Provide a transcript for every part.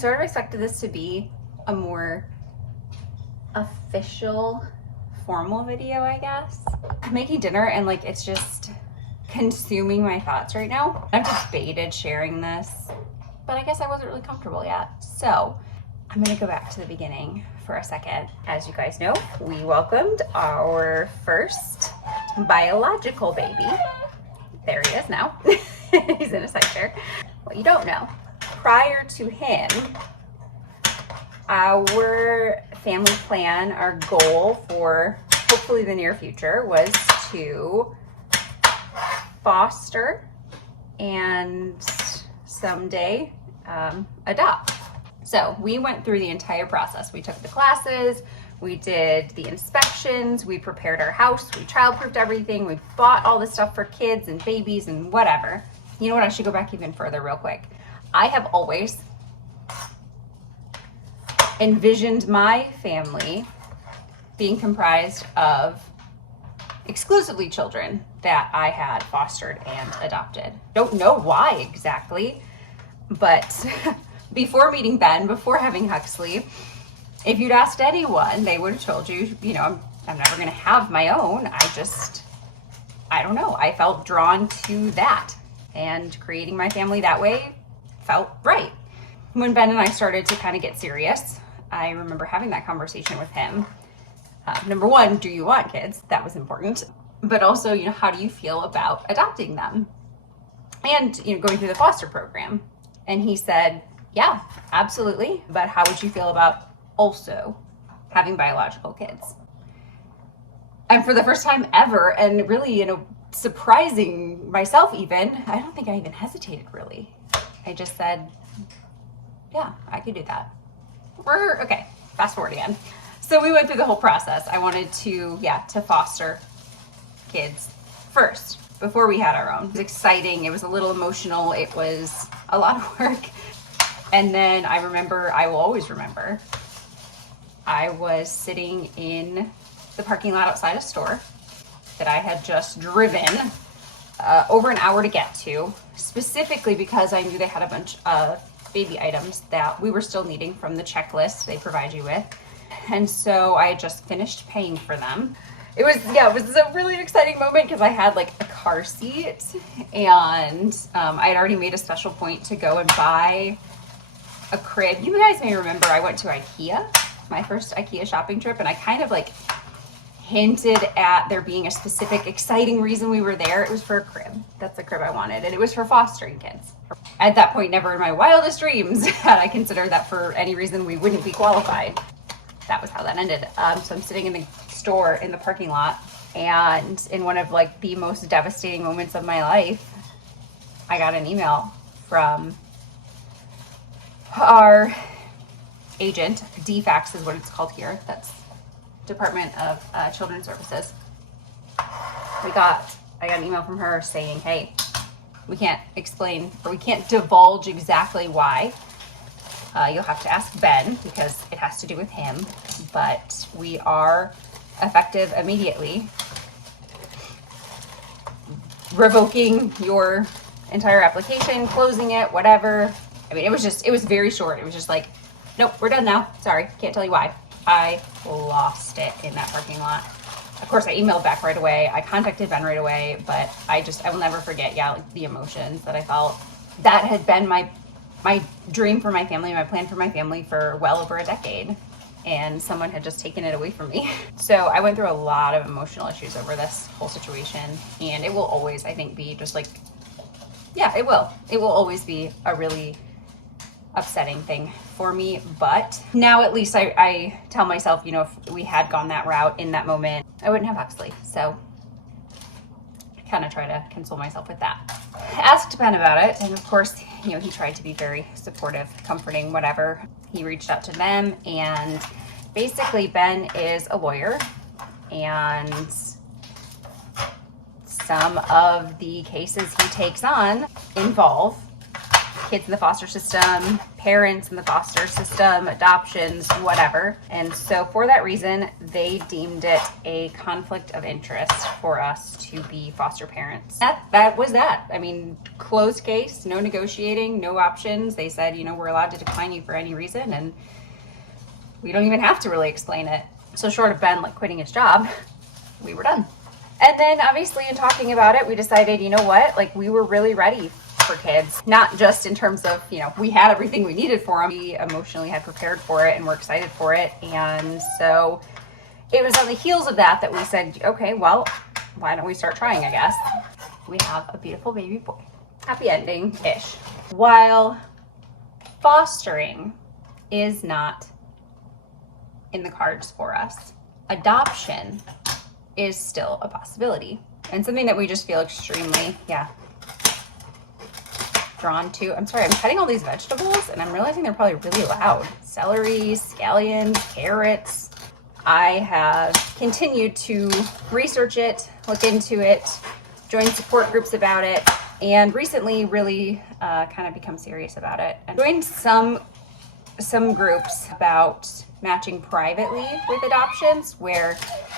sort of expected this to be a more official, formal video, I guess. I'm making dinner and like it's just consuming my thoughts right now. I've debated sharing this, but I guess I wasn't really comfortable yet. So I'm gonna go back to the beginning for a second. As you guys know, we welcomed our first biological baby. There he is now. He's in a side chair. What you don't know, prior to him, our family plan, our goal for hopefully the near future was to foster and someday adopt. So we went through the entire process. We took the classes, we did the inspections, we prepared our house, we childproofed everything, we bought all the stuff for kids and babies and whatever. You know what, I should go back even further real quick. I have always envisioned my family being comprised of exclusively children that I had fostered and adopted. Don't know why exactly, but before meeting Ben, before having Huxley, if you'd asked anyone, they would have told you, you know, I'm never gonna have my own. I don't know. I felt drawn to that, and creating my family that way felt right. When Ben and I started to kind of get serious, I remember having that conversation with him. Number one, do you want kids? That was important. But also, you know, how do you feel about adopting them? And, you know, going through the foster program. And he said, yeah, absolutely. But how would you feel about also having biological kids? And for the first time ever, and really, you know, surprising myself even, I don't think I even hesitated really. I just said, yeah, I could do that. Okay, fast forward again. So we went through the whole process. I wanted to foster kids first before we had our own. It was exciting. It was a little emotional. It was a lot of work. And then I will always remember, I was sitting in the parking lot outside a store that I had just driven over an hour to get to, specifically because I knew they had a bunch of baby items that we were still needing from the checklist they provide you with. And so I had just finished paying for them. It was a really exciting moment because I had like a car seat, and I had already made a special point to go and buy a crib. You guys may remember I went to IKEA, my first IKEA shopping trip, and I kind of like hinted at there being a specific exciting reason we were there. It was for a crib. That's the crib I wanted, and it was for fostering kids. At that point, never in my wildest dreams had I considered that for any reason we wouldn't be qualified. That was how that ended. So I'm sitting in the store in the parking lot, and in one of like the most devastating moments of my life, I got an email from our agent. DFAX is what it's called here. That's Department of Children's Services. I got an email from her saying, hey, we can't explain, or we can't divulge exactly why. You'll have to ask Ben because it has to do with him, but we are effective immediately revoking your entire application, closing it, whatever. I mean, it was very short. It was just like, nope, we're done now. Sorry, can't tell you why. I lost it in that parking lot. Of course, I emailed back right away. I contacted Ben right away, but I will never forget, like the emotions that I felt. That had been my dream for my family, my plan for my family for well over a decade, and someone had just taken it away from me. So I went through a lot of emotional issues over this whole situation, and it will always, I think, be just like, it will always be a really upsetting thing for me. But now at least I tell myself, you know, if we had gone that route in that moment, I wouldn't have Huxley. So I kind of try to console myself with that. I asked Ben about it, and of course, you know, he tried to be very supportive, comforting, whatever. He reached out to them, and basically Ben is a lawyer, and some of the cases he takes on involve kids in the foster system, parents in the foster system, adoptions, whatever. And so for that reason, they deemed it a conflict of interest for us to be foster parents. That was that. I mean, closed case, no negotiating, no options. They said, you know, we're allowed to decline you for any reason, and we don't even have to really explain it. So short of Ben like quitting his job, we were done. And then obviously in talking about it, we decided, you know what, like we were really ready for kids, not just in terms of, you know, we had everything we needed for them. We emotionally had prepared for it and we're excited for it. And so it was on the heels of that that we said, okay, well, why don't we start trying, I guess. We have a beautiful baby boy. Happy ending-ish. While fostering is not in the cards for us, adoption is still a possibility and something that we just feel extremely, drawn to. I'm sorry, I'm cutting all these vegetables and I'm realizing they're probably really loud. Celery, scallions, carrots. I have continued to research it, look into it, join support groups about it, and recently really kind of become serious about it. I joined some groups about matching privately with adoptions, where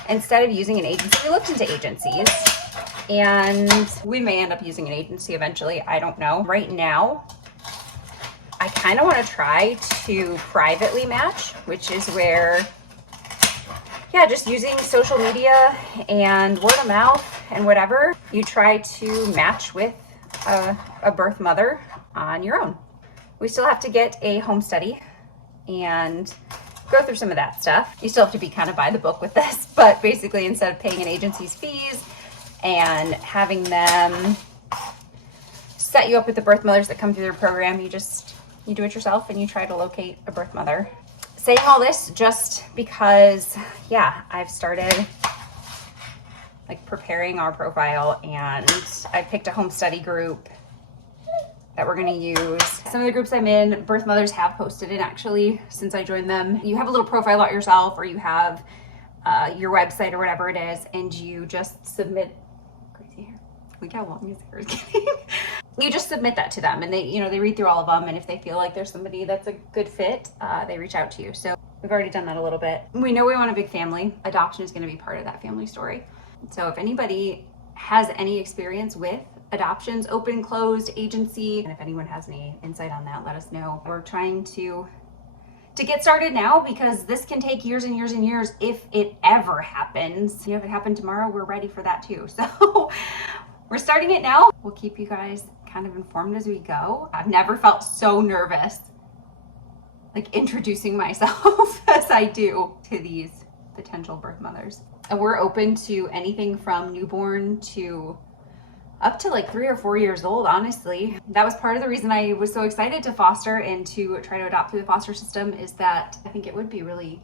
instead of using an agency, we looked into agencies, and we may end up using an agency eventually. I don't know. Right now, I kind of want to try to privately match, which is where, just using social media and word of mouth and whatever, you try to match with a birth mother on your own. We still have to get a home study and go through some of that stuff. You still have to be kind of by the book with this, but basically instead of paying an agency's fees and having them set you up with the birth mothers that come through their program, you do it yourself and you try to locate a birth mother. Saying all this just because, I've started like preparing our profile, and I picked a home study group that we're going to use. Some of the groups I'm in, birth mothers have posted in, actually, since I joined them. You have a little profile about yourself, or you have your website or whatever it is, and you just submit, crazy hair, look how long his hair is getting. You just submit that to them, and they read through all of them, and if they feel like there's somebody that's a good fit, they reach out to you. So we've already done that a little bit. We know we want a big family. Adoption is going to be part of that family story. So if anybody has any experience with adoptions, open, closed, agency, and if anyone has any insight on that, let us know. We're trying to get started now, because this can take years and years and years if it ever happens. If it happened tomorrow, we're ready for that too. So we're starting it now. We'll keep you guys kind of informed as we go. I've never felt so nervous like introducing myself as I do to these potential birth mothers. And we're open to anything from newborn to up to like 3 or 4 years old, honestly. That was part of the reason I was so excited to foster and to try to adopt through the foster system, is that I think it would be really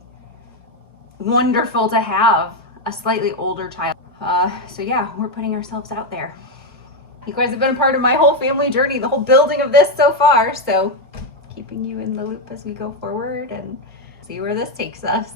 wonderful to have a slightly older child. So we're putting ourselves out there. You guys have been a part of my whole family journey, the whole building of this so far. So keeping you in the loop as we go forward and see where this takes us.